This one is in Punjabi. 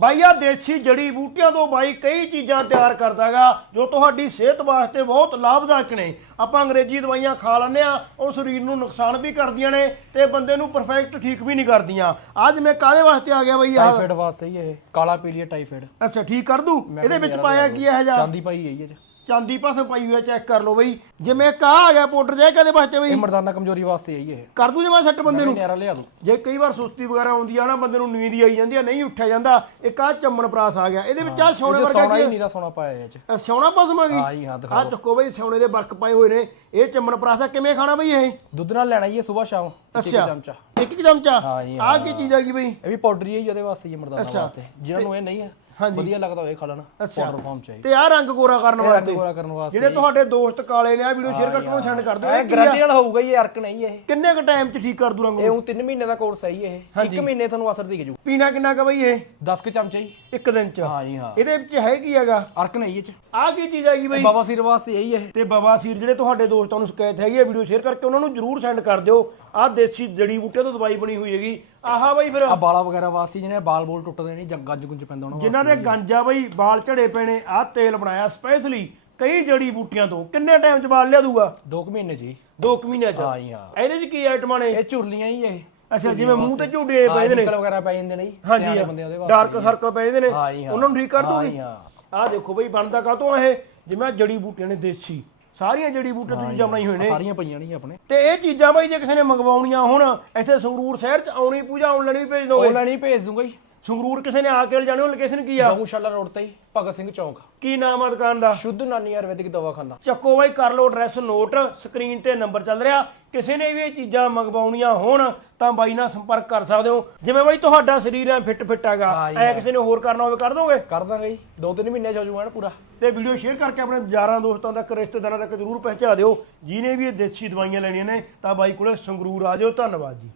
ਬਾਈ ਆ ਦੇਸੀ ਜੜੀ ਬੂਟੀਆਂ ਤੋਂ ਬਾਈ ਕਈ ਚੀਜ਼ਾਂ ਤਿਆਰ ਕਰਦਾਗਾ ਜੋ ਤੁਹਾਡੀ ਸਿਹਤ ਵਾਸਤੇ ਬਹੁਤ ਲਾਭਦਾਇਕ ਨੇ। ਆਪਾਂ ਅੰਗਰੇਜ਼ੀ ਦਵਾਈਆਂ ਖਾ ਲੈਂਦੇ ਆ ਉਹ ਸਰੀਰ ਨੂੰ ਨੁਕਸਾਨ ਵੀ ਕਰਦੀਆਂ ਨੇ ਤੇ ਬੰਦੇ ਨੂੰ ਪਰਫੈਕਟ ਠੀਕ ਵੀ ਨਹੀਂ ਕਰਦੀਆਂ। ਅੱਜ ਮੈਂ ਕਾਹਦੇ ਵਾਸਤੇ ਆ ਗਿਆ ਬਾਈ ਆਹ? ਟਾਈਫਾਇਡ ਵਾਸਤੇ ਹੀ ਇਹ ਕਾਲਾ ਪੀਲੀਆ ਟਾਈਫਾਇਡ। ਅੱਛਾ ਠੀਕ ਕਰ ਦੂੰ? ਇਹਦੇ ਵਿੱਚ ਪਾਇਆ ਕੀ ਇਹ ਜਾ ਚਾਂਦੀ ਪਾਈ ਗਈ ਇਹ ਚ। ਚਾਂਦੀ ਪਾਸੇ ਪਾਈ ਹੋਈ ਹੈ ਚੈੱਕ ਕਰ ਲਓ ਬਈ। ਜਿਵੇਂ ਕਾ ਆ ਗਿਆ ਪਾਊਡਰ ਜੇ ਕਦੇ ਵਾਸਤੇ ਬਈ। ਇਹ ਮਰਦਾਨਾ ਕਮਜ਼ੋਰੀ ਵਾਸਤੇ ਹੀ ਇਹ। ਕਰ ਦੂੰ ਜੇ ਮੈਂ ਸੱਟ ਬੰਦੇ ਨੂੰ। ਨਿਆਰਾ ਲਿਆ ਦੂੰ। ਜੇ ਕਈ ਵਾਰ ਸੁਸਤੀ ਵਗੈਰਾ ਆਉਂਦੀ ਆ ਨਾ ਬੰਦੇ ਨੂੰ ਨੀਂਦ ਹੀ ਆਈ ਜਾਂਦੀ ਆ ਨਹੀਂ ਉੱਠਿਆ ਜਾਂਦਾ। ਇੱਕ ਆ ਚੰਮਣ ਪ੍ਰਾਸ ਆ ਗਿਆ। ਇਹਦੇ ਵਿੱਚ ਆ ਸੋਨੇ ਵਰਗਾ ਸੋਨਾ ਹੀ ਨੀਰਾ ਸੋਨਾ ਪਾਇਆ ਇਹ ਚ। ਆ? ਸਿਉਣਾ ਪਸਮ ਗਈ? ਹਾਂ ਜੀ ਹਾਂ ਦਿਖਾਓ ਚੱਕੋ ਬਈ ਸਿਉਣੇ ਦੇ ਵਰਕ ਪਾਏ ਹੋਏ ਨੇ। ਇਹ ਚੰਮਣ ਪ੍ਰਾਸ ਆ। ਕਿਵੇਂ ਖਾਣਾ ਬਈ ਇਹ? ਦੁੱਧ ਨਾਲ ਲੈਣਾ ਹੀ ਇਹ ਸਵੇਰ ਸ਼ਾਮ। ਇੱਕ ਇੱਕ ਅੱਛਾ। ਚਮਚਾ। ਇੱਕ ਇੱਕ ਚਮਚਾ ਹਾਂ ਜੀ, ਆ ਕੀ ਚੀਜ਼ ਆ ਗਈ ਬਈ? ਇਹ ਵੀ ਪਾਊਡਰ ਹੀ ਹੈ ਜੀ ਉਹਦੇ ਵਾਸਤੇ ਹੀ ਮਰਦਾਨਾ ਅੱਛਾ। ਵਾਸਤੇ। ਜਿਹਨਾਂ ਨੂੰ ਇਹ ਨਹੀਂ ਹੈ ਹਾਂਜੀ। ਵਧੀਆ ਲੱਗਦਾ ਹੋਏ ਖਾ ਲੈਣਾ ਅੱਛਾ। ਪਾਊਡਰ ਫਾਰਮ ਚ ਹੈ ਤੇ ਆ ਰੰਗ ਗੋਰਾ ਕਰਨ ਇਹ ਰੰਗ ਵਾਸਤੇ? ਗੋਰਾ ਕਰਨ ਵਾਸਤੇ। ਜਿਹੜੇ ਤੁਹਾਡੇ ਦੋਸਤ ਕਾਲੇ ਨੇ ਆ ਵੀਡੀਓ ਸ਼ੇਅਰ ਕਰਕੇ ਉਹਨੂੰ ਸੈਂਡ ਕਰ ਦਿਓ। ਇਹ ਆ? ਗਰੰਟੀ ਨਾਲ ਹੋਊਗਾ ਜੀ ਅਰਕ ਨਹੀਂ ਇਹ। ਕਿੰਨੇ ਕ ਟਾਈਮ ਚ ਠੀਕ ਕਰ ਦੂ ਰੰਗ ਇਹ ਉਹ 3 ਮਹੀਨੇ ਦਾ ਕੋਰਸ ਹੈ ਜੀ ਇਹ। ਇੱਕ ਮਹੀਨੇ ਤੁਹਾਨੂੰ ਅਸਰ ਦਿਖ ਜੂ। ਪੀਣਾ ਕਿੰਨਾ ਕ ਬਈ ਇਹ? 10 ਕ ਚਮਚੇ ਜੀ। ਇੱਕ ਦਿਨ ਚ? ਹਾਂ ਜੀ ਹਾਂ। ਇਹਦੇ ਵਿੱਚ ਹੈ ਕੀ ਹੈਗਾ? ਅਰਕ ਨਹੀਂ ਇਹ ਚ। ਆ ਕੀ ਚੀਜ਼ ਆਗੀ ਬਈ? ਬਾਬਾ ਸਿਰ ਵਾਸਤੇ ਇਹੀ। ਹੈ ਤੇ ਬਵਾਸੀਰ ਜਿਹੜੇ ਤੁਹਾਡੇ ਦੋਸਤਾਂ ਨੂੰ ਸ਼ਿਕਾਇਤ ਹੈਗੀ ਹੈ ਵੀਡੀਓ ਸ਼ੇਅਰ ਕਰਕੇ ਉਹਨਾਂ ਨੂੰ ਜਰੂਰ ਸੈਂਡ ਕਰ ਦਿਓ। ਆਹ ਦੇਸੀ ਜੜੀ ਬੂਟੇ ਤੋਂ ਦਵਾਈ ਬਣੀ ਹੋਈ ਹੈਗੀ। ਆਹਾ ਬਈ ਫਿਰ। ਆ ਬਾਲਾ ਵਗੈਰਾ ਵਾਸਤੇ ਜਿਹਨੇ ਬਾਲ ਬੋਲ ਟੁੱਟਦੇ ਨਹੀਂ ਜੰਗਾਂ ਗੁੰਜ ਪੈਂਦਾ ਉਹਨਾਂ ਜਿਨ੍ਹਾਂ ਦੇ ਗੰਜਾ ਬਈ ਵਾਲ ਝੜੇ ਪੈਣੇ ਆਹ ਤੇਲ ਬਣਾਇਆ ਸਪੈਸ਼ਲੀ ਕਈ ਜੜੀ ਬੂਟੀਆਂ ਤੋਂ। ਕਿੰਨੇ ਟਾਈਮ ਚ ਵਾਲ ਲਿਆ ਦੂਗਾ? 2 ਮਹੀਨੇ ਜੀ। 2 ਮਹੀਨਿਆਂ ਚ? ਹਾਂ ਜੀ ਹਾਂ। ਇਹਦੇ ਚ ਕੀ ਆਈਟਮਾਂ ਨੇ ਇਹ ਝੁਰਲੀਆਂ ਹੀ ਇਹ। ਅੱਛਾ ਜਿਵੇਂ ਮੂੰਹ ਤੇ ਝੂਡੇ ਪਏ ਨੇ। ਨਿਕਲ ਵਗੈਰਾ ਪੈ ਜਾਂਦੇ ਨੇ ਜੀ ਹਾਂਜੀ ਸਿਆਣੇ ਬੰਦਿਆਂ ਦੇ ਵਾਸਤੇ ਡਾਰਕ ਸਰਕਲ ਪਏ ਨੇ। ਹਾਂ ਜੀ, ਹਾਂ। ਉਹਨਾਂ ਨੂੰ ਠੀਕ ਕਰ ਹਾਂ ਦੂਗੀ? ਜੀ, ਹਾਂ। ਆਹ ਦੇਖੋ ਬਈ ਬਣਦਾ ਕਾਤੋਂ ਇਹ? ਜਿਵੇਂ ਆਹ ਜੜੀ ਬੂਟੀਆਂ ਨੇ ਦੇਸੀ। ਸਾਰੀਆਂ ਜੜੀ ਬੂਟੇ ਤੋਂ ਚੀਜ਼ਾਂ ਬਣਾਈ ਹੋਏ ਨੇ। ਸਾਰੀਆਂ ਪਈਆਂ ਨਹੀਂ ਆਪਣੇ। ਤੇ ਇਹ ਚੀਜ਼ਾਂ ਬਈ ਜੇ ਕਿਸੇ ਨੇ ਮੰਗਵਾਉਣੀਆਂ ਹੁਣ ਇੱਥੇ ਸੰਗਰੂਰ ਸ਼ਹਿਰ ਚ ਆਉਣੀ ਪੂਜਾ ਆਨਲਾਈਨ ਵੀ ਭੇਜ ਦੋਗੇ? ਆਨਲਾਈਨ ਹੀ ਭੇਜ ਦੂੰਗਾ ਜੀ। ਸੰਗਰੂਰ ਕਿਸੇ ਨੇ ਆ ਕੇ ਜਾਣੇ ਉਹ ਲੋਕੇਸ਼ਨ ਕੀ ਆ? ਗਊਸ਼ਾਲਾ ਰੋਡ ਤੇ ਹੀ ਭਗਤ ਸਿੰਘ ਚੌਂਕ। ਕੀ ਨਾਮ ਆ ਦੁਕਾਨ ਦਾ? ਸ਼ੁੱਧ ਨਾਨੀ ਆਯੁਰਵੈਦਿਕ ਦਵਾਖਾਨਾ। ਚੱਕੋ ਬਾਈ ਕਰ ਲਓ ਐਡਰੈਸ ਨੋਟ ਸਕਰੀਨ ਤੇ ਨੰਬਰ ਚੱਲ ਰਿਹਾ। ਕਿਸੇ ਨੇ ਵੀ ਇਹ ਚੀਜ਼ਾਂ ਮੰਗਵਾਉਣੀਆਂ ਹੋਣ ਤਾਂ ਬਾਈ ਨਾਲ ਸੰਪਰਕ ਕਰ ਸਕਦੇ ਹੋ। ਜਿਵੇਂ ਬਾਈ ਤੁਹਾਡਾ ਸਰੀਰ ਐ ਫਿੱਟ ਫਿੱਟ ਹੈਗਾ ਹਾਂ ਜੀ, ਐ ਕਿਸੇ ਨੇ ਹੋਰ ਕਰਨਾ ਹੋਵੇ ਕਰ ਦੋਗੇ? ਕਰ ਦਾਂਗੇ ਜੀ। ਦੋ ਤਿੰਨ ਮਹੀਨੇ ਚ ਹੋ ਜਾਊਗਾ ਨਾ ਪੂਰਾ। ਤੇ ਵੀਡੀਓ ਸ਼ੇਅਰ ਕਰਕੇ ਆਪਣੇ ਯਾਰਾਂ ਦੋਸਤਾਂ ਤੱਕ ਰਿਸ਼ਤੇਦਾਰਾਂ ਤੱਕ ਜਰੂਰ ਪਹੁੰਚਾ ਦਿਓ। ਜਿਨੇ ਵੀ ਇਹ ਦੇਸੀ ਦਵਾਈਆਂ ਲੈਣੀਆਂ ਨੇ ਤਾਂ ਬਾਈ ਕੋਲੇ ਸੰਗਰੂਰ ਆ ਜਾਓ। ਧੰਨਵਾਦ ਜੀ।